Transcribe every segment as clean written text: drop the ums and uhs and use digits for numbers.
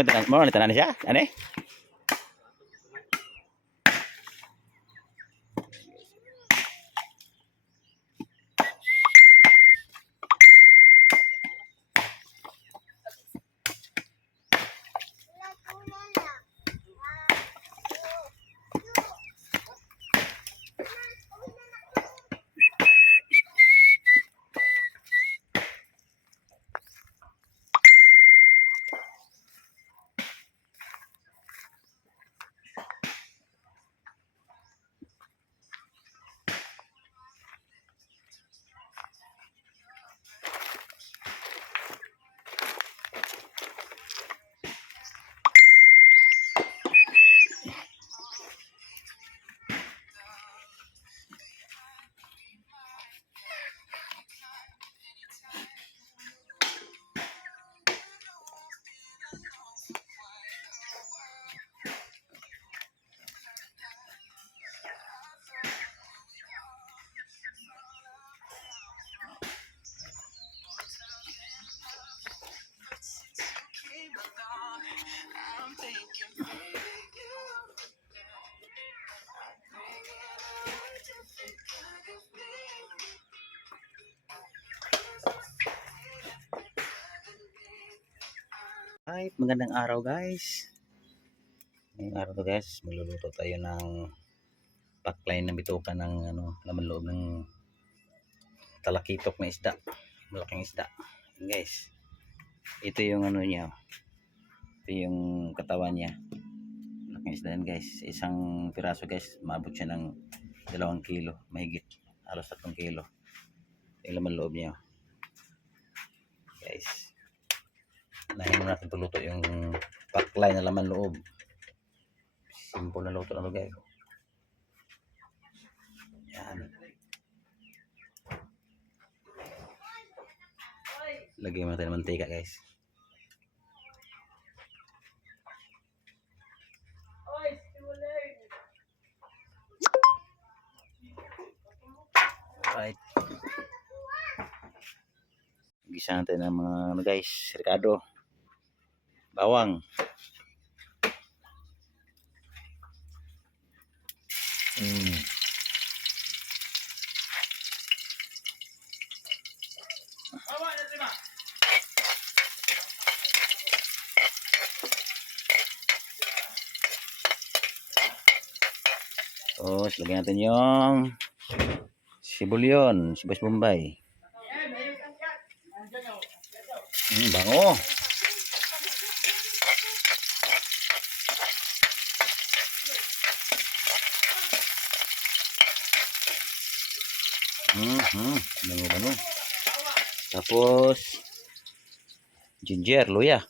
Muna tanan siya. Ano eh? Ay, magandang araw guys. Ngayong araw to guys, magluluto tayo ng paklain na bituka ng laman loob ng talakitok na isda. Malaking isda. Yan guys. Ito yung niya. Ito yung katawan niya. Malaking isda yan guys. Isang piraso guys, maabot siya ng 2 kilo. Mahigit. Halos 3 kilo. Yung laman loob niya. Guys. Nahin natin tuluto yung paklay na laman loob. Simple na luto na ito guys. Yan. Lagyan mo natin ng mantika guys. Alright. Gisa natin ng mga guys. Ricado. Bawang. Tapos lagyan natin yung sibulyon, sibuyas bombay. Bango. Bango. Tapos ginger, luya.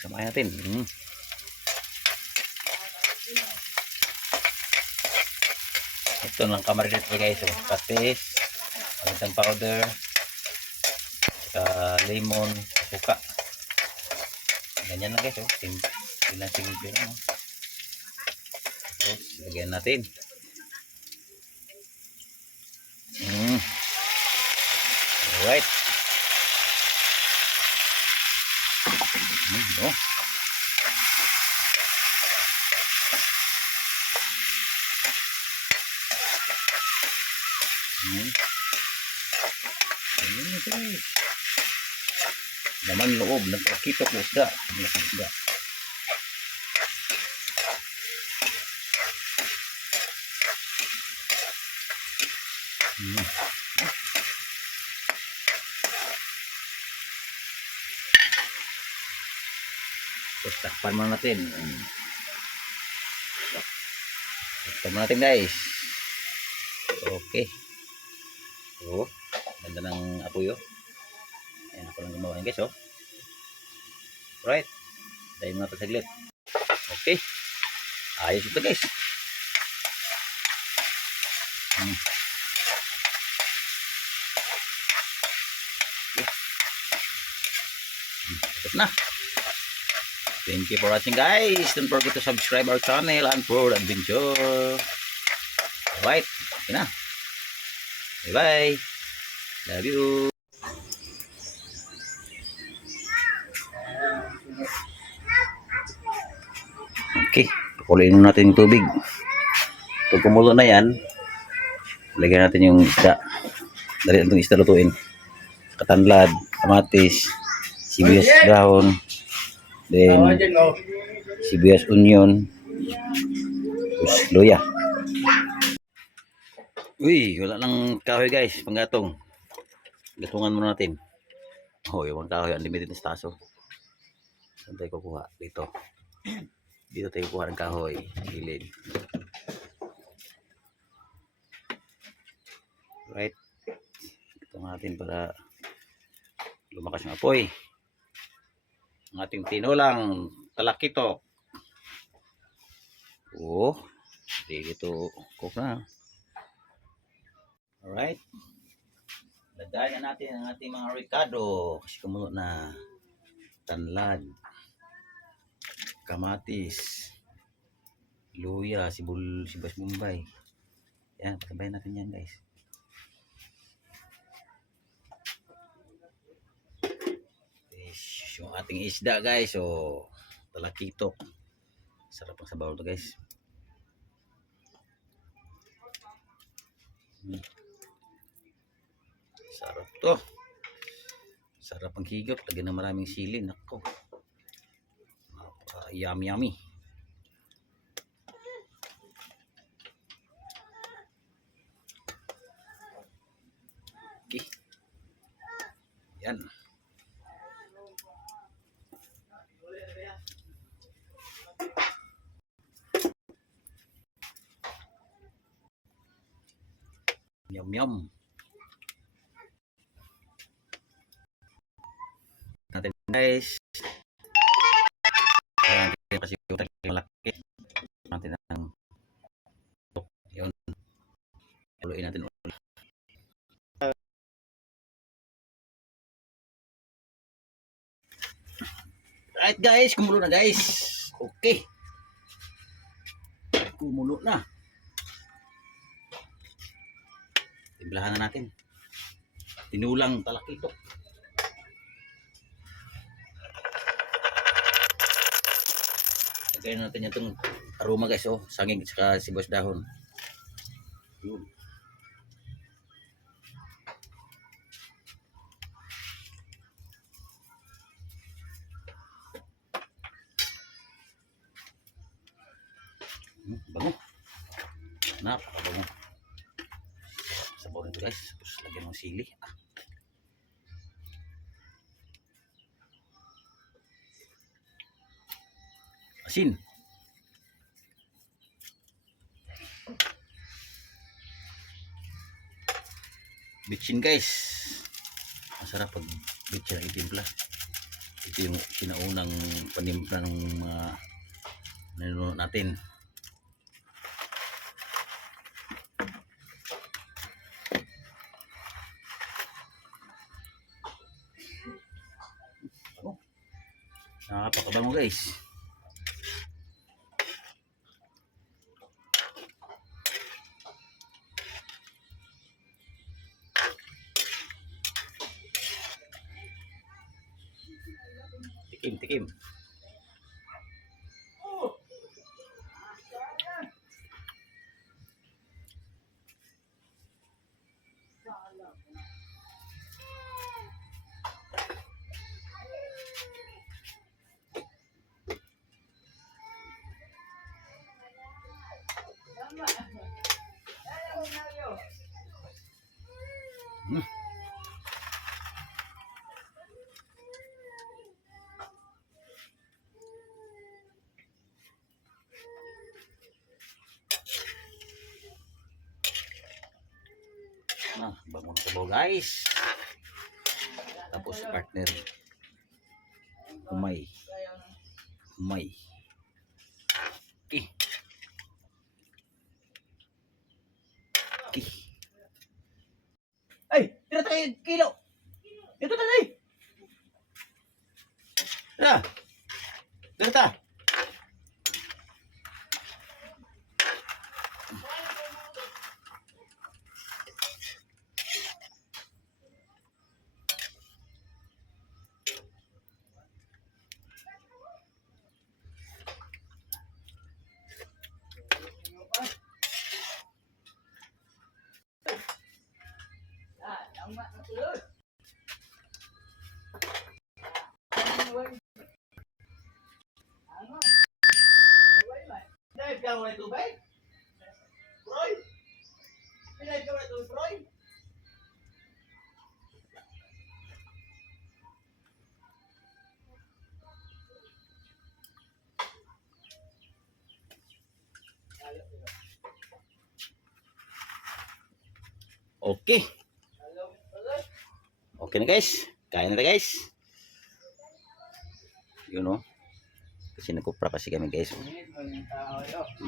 Samahin natin. Ito ng kamarin dito guys, patis, paminta powder, lemon, suka. Ganyan lang guys, simple lang. Tapos lagyan natin. Alright. Laman loob ng talakitok na isda. Tapos takpan mo natin. Takpan mo natin guys. Okay. Ganda ng apoy Ayan ako lang gumawa guys Right. Dahil mo natin saglit. Okay. Ayos ito guys. Tapos na. Thank you for watching guys. Don't forget to subscribe our channel and for adventure. Alright. Okay na. Bye bye. Love you. Okay, pakuloyin natin yung tubig. Pag kumulo na yan, lagyan natin yung isda. Dali itong isda lutuin. Katanlad, kamatis, sibuyas dahon, then sibuyas onion, tapos luya. Uy, wala nang kahoy guys, panggatong. Gatungan muna natin. Oh, yung kahoy, unlimited na staso. Saan tayo kukuha? Dito. Dito tayo kukuha ng kahoy. Gilid. Right. Ito natin para lumakas yung apoy. Ang ating tinulang talakito. Oh, sige ito. Cook na. Alright. Lagayan na natin ang ating mga ricado. Kasi kumulo na. Tanlad. Kamatis. Luya. Sibuyas Bombay. Yan. Patabayan natin yan guys. Yung ating isda guys. So, talakito. Sarap ang sabaw to guys. Sarap to. Sarap ang higop. Lagyan na maraming sili. Nako. Yummy yummy. Okay. Yan. Yum yum. Natin guys. Ayan, kasi yung malaki. Natin ang yun. Haluin natin ulit. Right guys, kumulo na guys. Okay. Kumulo na. Timplahan na natin. Tinulang talakito. Lagayan natin itong aroma guys, oh, sangig at sibuyas dahon. Yun. Bango. Napakabango. Sabaw nito guys. Tapos lagyan ng sili. Asin. Bitchin guys. Masarap pag bitchin ang itimpla. Ito yung sinaunang panimpla ng mga nanonood natin. Nakakapakabango guys. Tikim. Bango na sabaw guys. Tapos partner. Umay. Okay. Ay, tira tayo kilo. Ito tayo. Tira ta. Okay. Okay na guys. Kain na guys. Yun o. Kasi nagkupra kasi kami guys.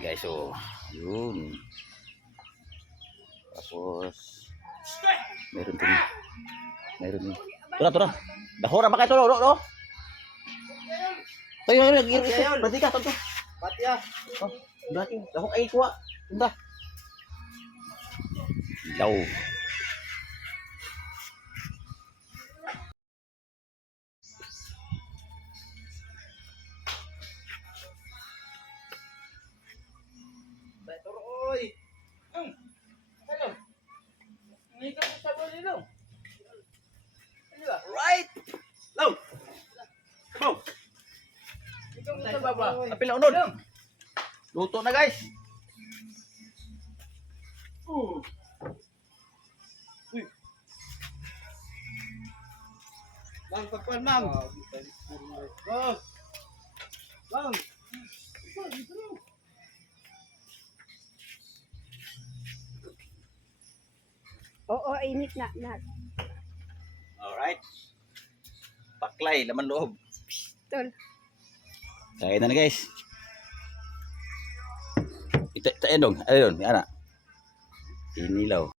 Guys o. Yun. Tapos. Meron din. Meron din. Tura. Dahora ba kayo tura? No? Tayo. Berarti ka. Tonto. Pati ah. Oh. Berarti. Dahok ay kuha. Tunda. Daw. Beto oy. Ano? Hindi ka sa bali lang. Ano ba? Right. Daw. Come on. Ikaw sa baba. Apil na unod. Luto na guys. Bang, pagkuhan, ma'am. Bang. Bang. Oo, init na. Alright. Paklay, laman loob. Tol. Kain na guys. Ito endong. Ayun, ana. Inilaw.